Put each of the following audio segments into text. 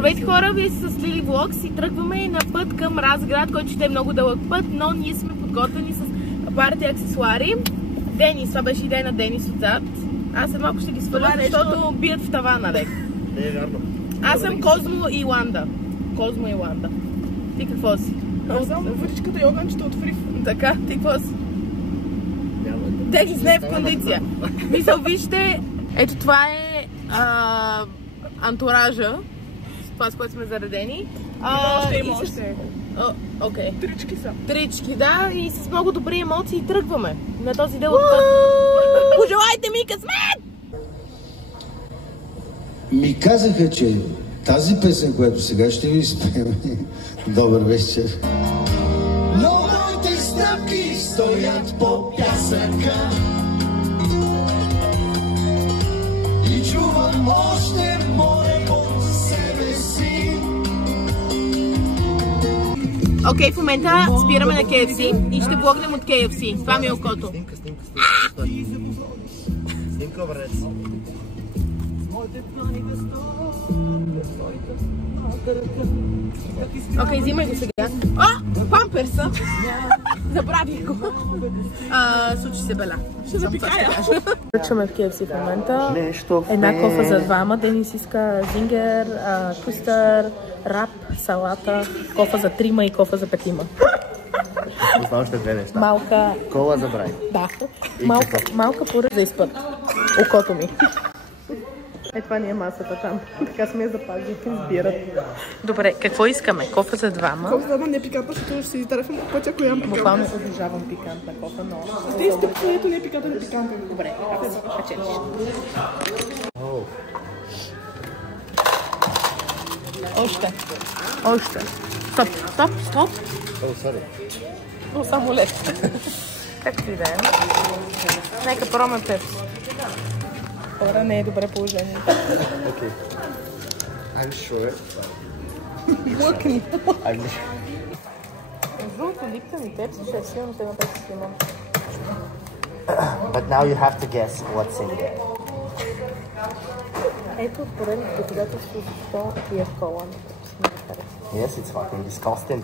Здравейте хора, вие сте с Lily Vlogs и тръгваме на път към Разград, който ще е много дълъг път, но ние сме подготвени с парти аксесуари. Денис, това беше идея на Денис отзад. Аз след малко ще ги сваля, защото бият в тавана лек. Не е вярно. Аз съм Козмо и Ланда. Козмо и Ланда. Ти какво си? Аз съм вътрешката и огънчето от Фриф. Така, ти какво си? Денис не е в кондиция. Мисъл, вижте, ето това е антуража. Това, с което сме заредени. Има още. Окей. Трички са. Трички, да, и с много добри емоции тръгваме на този дълъг път. Пожелайте ми късмет! Ми казаха, че тази песен, която сега ще ви изпеем, добър вечер. Но моите стъпки стоят по пясъка и чувам още море под себе си. Окей, в момента спираме на KFC и ще влогнем от KFC. Това ми е окото. Снимка. Снимка, обрец. Окей, взимай го сега. Памперса! Забравих го. Случи се бела. Ще запикая. Връчваме в KFC в момента. Една кофа за двама. Денис иска зингер, твистър, рап, салата, кофа за трима и кофа за петима. Оставам още две неща. Малка... Кола забрави. Да. Малка поръча за изпът. Окото ми. Е, това ни е масата там. Така сме я запазили. Избират. Добре, какво искаме? Кофа за двама. Кофа за двама не е пикантна, защото ще си изтарахме пътя, ако ям пикантна. Буквално обожавам пикантна кофа, но... Те изтъпването не е пикантна, не е пикантна. Добре, печелиш. Още. Стоп. О, само лед. Както и да е. Нека пробваме пепси. Хора, не е добре положение. Okay. I'm sure. Лъкни. I'm sure. Другото липтън и пепси ще е силно те на пепси с лимон. But now you have to guess what's in there. Ето поредното доказателство, защо пия кола. Yes, it's fucking disgusting.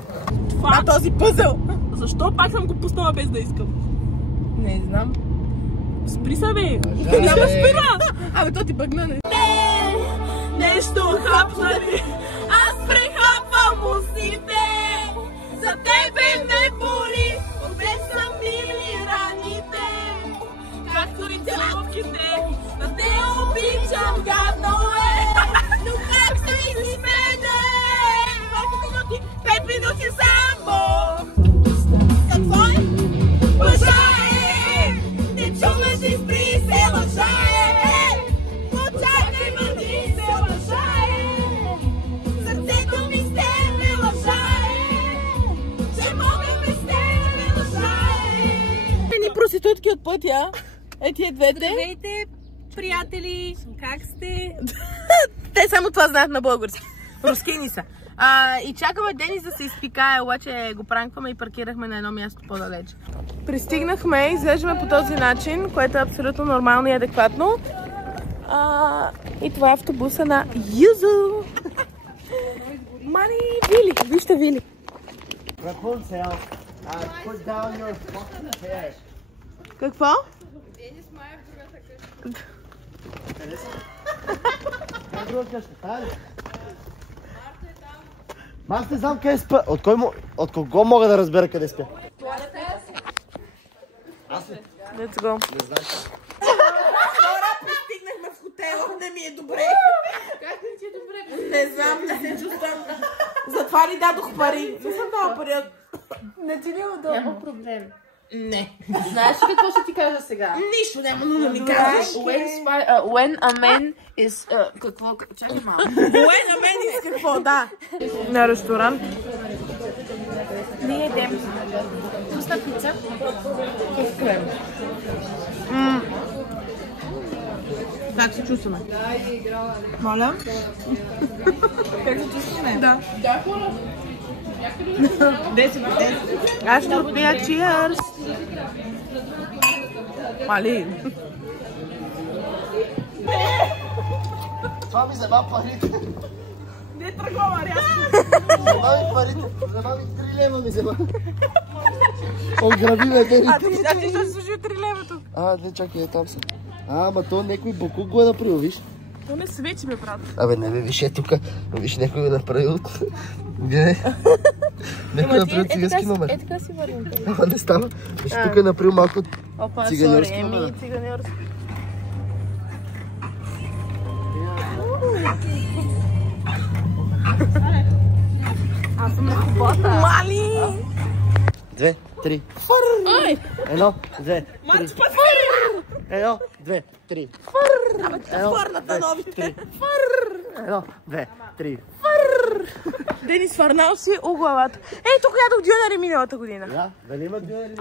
Това е този пъзъл. Защо пак съм го пуснала без да искам? Не знам. Спри се, бе! Няма спира! Абе, то ти бъгна, не? Нещо хапнали, аз прехапвам усите. За тебе не боли, ответ са мили раните. Както и целопките, да те обичам, гадно е. Но как се из мене? 5 минути само. Какво е? Лъжа е! Не чуваш и спри се, лъжа е! Почакай, мърди се, лъжа е! Сърцето ми с тебе, лъжа е! Че мога без тебе, лъжа е! Ни проститутки от пътя. Е, тия двете. Здравейте, приятели! Как сте? Те само това знаят на български. Рускини са. И чакаме Денис да се изпикае, обаче го пранкваме и паркирахме на едно място по-далеч. Пристигнахме, изглеждаме по този начин, което е абсолютно нормално и адекватно. И това е автобуса на Юзу. Мани, Вили! Вижте Вили! Rapunzel, put down your fucking hair. Какво? Денис май е в другата къща. Друга къща, тая ли? Аз не знам къде спа. От кого мога да разбера къде спя? Аз ли? Let's go. Не знам. Хора, пристигнахме в хотела. Не ми е добре. Как не ти е добре? Не знам, не се чувствам. Затова ли дадох пари? Не съм дала пари. Не ти ли е удобно? Няма проблем. Не. Знаеш ли какво ще ти кажа сега? Нищо няма да ми кажеш. When a man is... какво? Чакай малко. When a man is какво, да. На ресторант. Ние едем. Пусна пица. С крем. Как се чувстваме? Моля? Как се чувстваме? Да. 10. Аз ще отпия cheers. Мали. Това ми взема парите. Не тръгвам, рязко. Взема ми парите. Взема ми 3 лева ми взема. Ограби ме, Дени. А ти ще служи 3 лева тук. Не, чакай, е там са. Ама то някой бокук го е направил, виж. То не свети, бе, брат. Абе, не бе, виж е тук. Виж, някой го е направил. Гледай. Някой е направил цигански номер. Е, така си върнем. Ама не става. Виж, тук е направил малко циганьорски Еми, номер. циганьорски. Аз съм на хубота. Мали! 2, 3. Ой! 1, 2, 3. 1, 2, 3. Фърната новите. 1, 2, 3. Денис, фърнал си у главата. Ей, тук ядох дюнери миналата година. Да, дали има дюнери?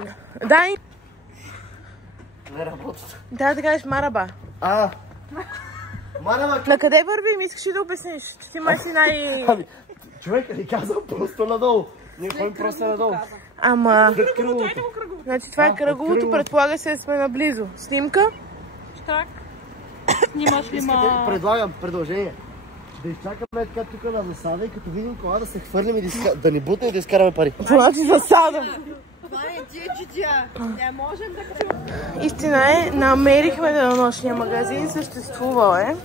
Дай. Не работят. Да кажеш мараба. Мараба. На къде вървим? Искаш ли да обясниш? Ти май си най... Ами, човек не казал просто надолу. Ние ходим просто надолу. Ама... Кръговото. Значи това е кръговото, предполага се да сме наблизо. Снимка? Как? Снимаш ли ма... Предлагам предложение. Да изчакаме така тук на засада и като видим кола да се хвърлим и да ни бутне и да изкараме пари. Значи засада. Това не джиджиджа. Не можем да кажем. Истина е, намерихме денонощния магазин, съществувал е.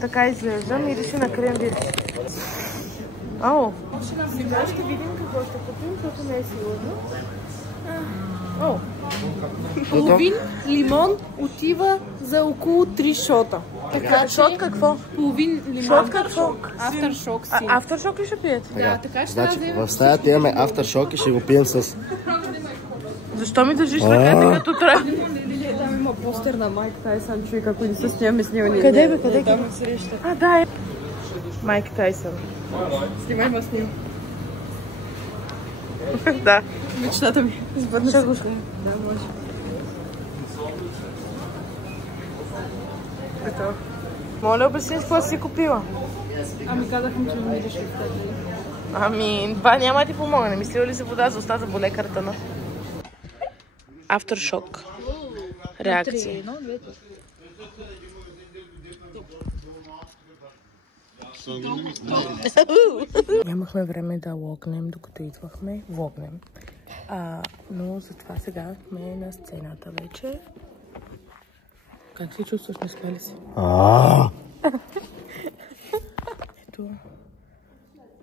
Така изглежда, мирише на крем бир. Ау! Сега ще видим какво ще купим, защото не е сигурно. Ау! Половин лимон отива за около 3 шота. Така, шот какво? Половин лимон. Шот какво? Афтершок си. Афтершок ли ще пиете? Да, така ще Значи, трябва да в стаята имаме афтершок и ще го пием с... Защо ми държиш ръката като трябва? Там има постер на Майк Тайсън, човек, ако не се снимаме с него. Къде бе, къде? Там е среща. А, да е. Майк Тайсън. Снимай ма с него. Да. Мечтата ми. Сбърна се. Да, може. Ето. Моля, обясни какво си купила. Ами казах му, че ме мириш от тази. Ами, това няма да ти помогне. Мислила ли се вода за устата, боле картана? Афтершок. Реакция. Нямахме време да логнем, докато идвахме. Влогнем. Но затова сега сме на сцената вече. Как се чувстваш? Не спали си? Ето.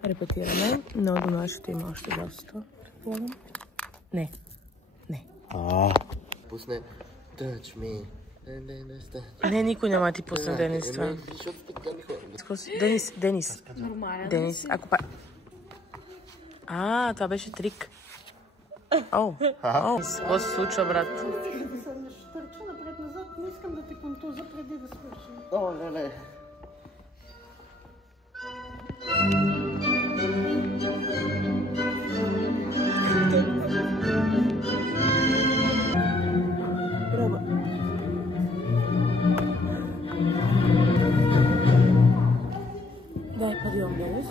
Репетираме, но до нас ще има още доста. Предполагам. Не. Пусне... Touch me. Не, никой няма ти пусне Денис това. Денис, ако па... това беше трик. Какво се случва, брат? Търча напред-назад, не искам да те контуза преди да свършим. Не. Дай, подъем, Денис.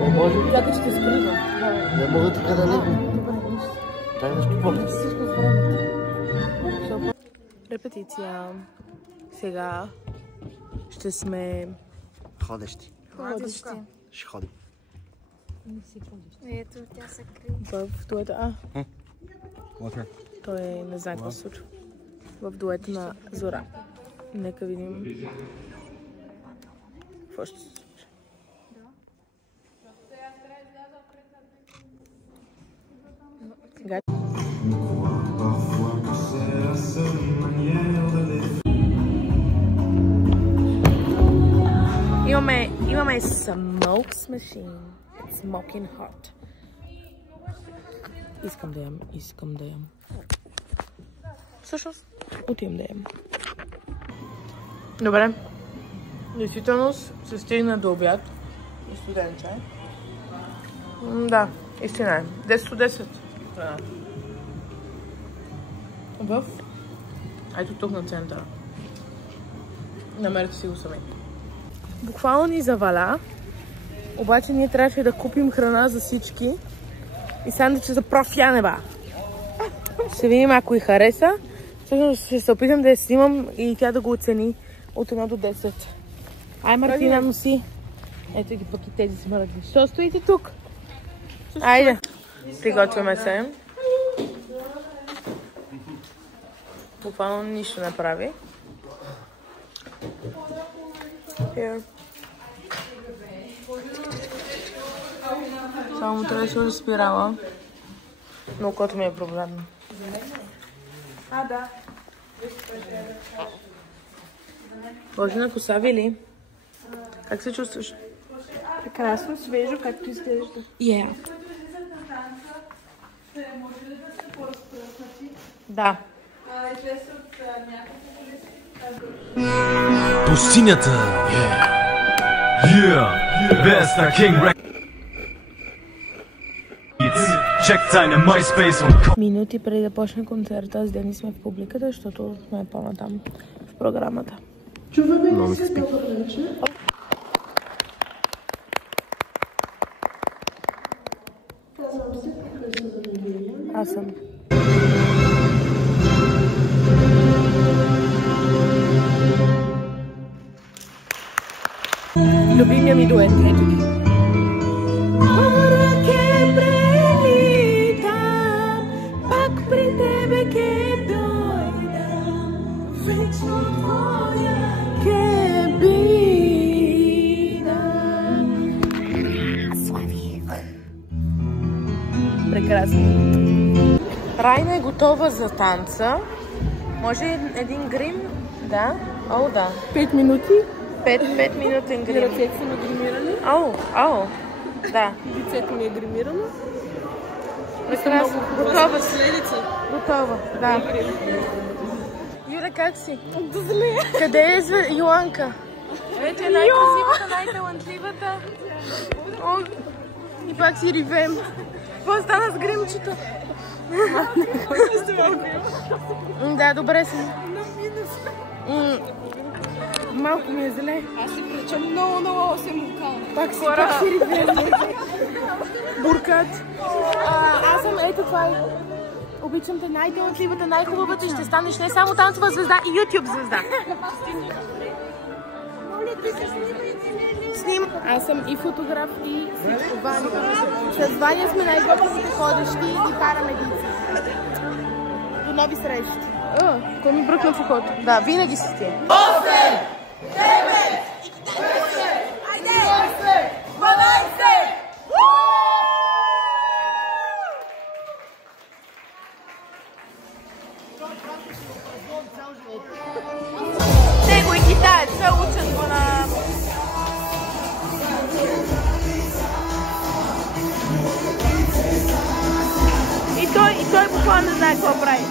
Не може. Чакай, ще скрива. Не мога така да легна. Дай нещо помня. Репетиция. Сега ще сме... Ходещи. Ще ходим. Ето, тя се крие. В дуета... Той не знае какво се случва. В дуета на Зора. Нека видим какво ще се случи. Имаме smokes machine. It's smoking hot. Искам да ям. Всъщност, отивам да ям. Добре. Действително се стигна до обяд. И студен чай. Да, истина е. 10 от 10. Ето тук на центъра. Намерете си го сами. Буквално ни заваля. Обаче ние трябваше да купим храна за всички. И сандвича за проф Янева. Ще видим ако й хареса. Всъщност ще се опитам да я снимам и тя да го оцени от 1 до 10. Ай, Мартина, носи. Ето ги пък и тези смърдни. Що стоите тук? Айде. Приготвяме се. Буквално нищо не прави. Само му трябва да сложи спирала. Но окото ми е проблемно. Да. Божина коса, Вили. Как се чувстваш? Прекрасно, свежо, както изглежда. Да. Пустинята. Bester King Records. Check seine MySpace. Минути преди да почне концерта, с Дени сме в публиката, защото сме по-натам в програмата. Чуваме ли се добър вечер? Казвам се професор Евгения. Аз съм. Любимия ми дует, ето ги. Пак при тебе ке дойда, вечно твоя ке бида. Прекрасно. Райна е готова за танца. Може един грим? Да? О, да. 5 минути. 5 минутен грим. Ръцете са ми гримирани. О, да. Лицето ми е гримирано. Прекрасно. Готова си. Следица. Готова, да. Юля, как си? Да зле. Къде е Йоанка? Ето е най-красивата, най-талантливата. И пак си ривем. Какво стана с гримчето? Да, добре си. Малко ми е зле. Аз се причам много се мукал. Пак си ривем. Буркат. Аз съм ето това. Обичам те, най-талантливата, най-хубавата и ще станеш не само танцова звезда, и YouTube звезда. Сним. Аз съм и фотограф, и всичко. Ваня. С Ваня сме най-готовите ходещи и караме дици. До нови срещи. Кой ми бръкна в ухото? Да, винаги си ти. 8, 9, 10, 12. Те го и китаят, се учат го на... И той буквално не знае какво прави.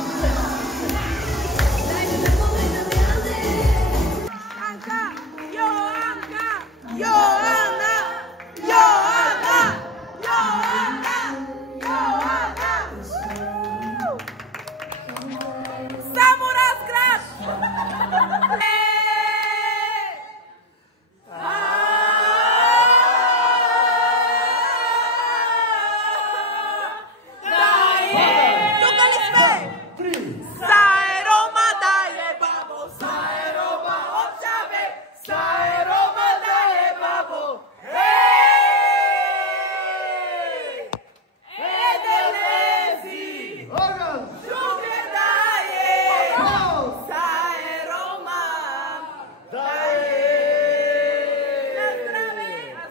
Само разград! Тука ли сме? Сае Рома, дае бабо, сае Рома, обчаве, сае Рома, дае бабо. Еделези! Шуге дае! Сае Рома!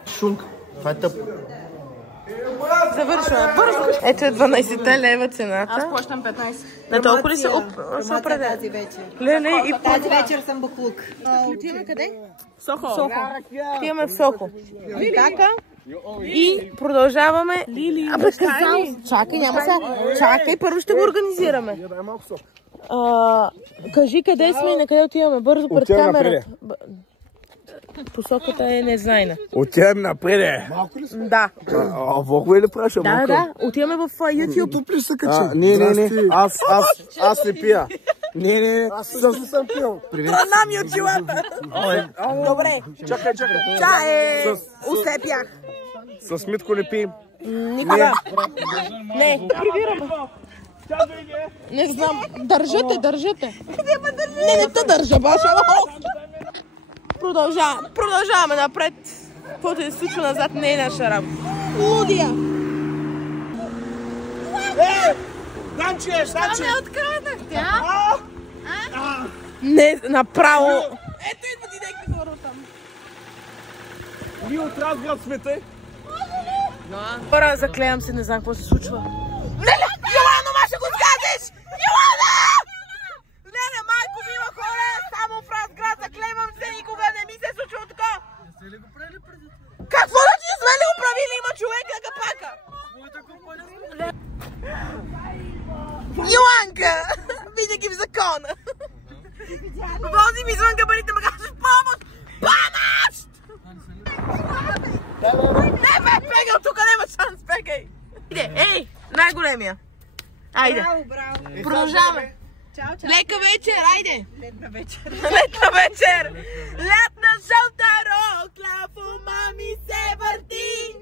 Шунк. Това е тъп. Завършваме. Бързо. Ето е 12 лева цената. Аз плащам 15. На толкова ли се определя? Тази вечер. Леле и Тази вечер съм буклук. отиваме къде? Сохо. Отиваме в Сохо. Така. И продължаваме. Лили, Абе, чакай, няма сега. Чакай, първо ще го организираме. Кажи къде сме и на къде отиваме. Бързо пред камерата. Посоката е незнайна. Отиваме напред. Да. Върху ли праша? Да. Отиваме в YouTube. Тупли се качи. Не. Аз не пия. Не. Аз също съм пил. Нам ютюбата. Добре. Чакай. Чае. Усепях. С Митко не пием. Никога. Не. Прибираме. Не знам. Държете. Не те държа, баша. Продължаваме напред. Каквото се случва назад не е наша работа. Лудия! Данче! Не откраднахте, Не, направо. Ето идват директни хора там. Вие от Разград свете? Хора, заклеям се, не знам какво се случва. Леле! Йоано, маше го сгазиш! Йоана! Леле, майко ми има хора, само в Разград, заклевам се, никога не ми се е случило така. Не ли го правили преди това? Какво да ти сме ли го правили? Има човек на капака. Йоанка! Видя в закона. Вози ми извън габарите, ме кажеш помощ! Помощ! Не бе, пегал, тук няма шанс, пегай! Иде, ей, най-големия. Айде. Продължаваме. Лека вечер, айде. Летна вечер. Летна жълта рокля, в ума ми се върти.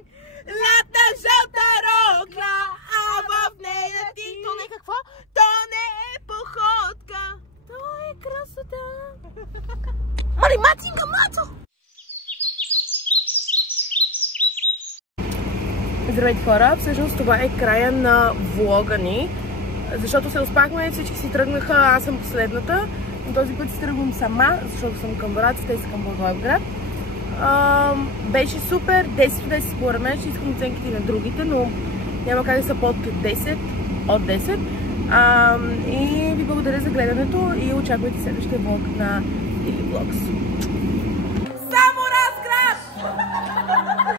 Летна жълта рокля, а в нея ти. То не е какво? То не е походка. То е красота. Мали, матинка, мато! Здравейте хора, всъщност това е края на влога ни, защото се успахме, всички си тръгнаха, аз съм последната, но този път си тръгвам сама, защото съм към Враца, те са към Благоевград. Беше супер, 10 от 10 според мен, ще искам оценките на другите, но няма как да са под 10 от 10. И ви благодаря за гледането и очаквайте следващия влог на Daily Vlogs.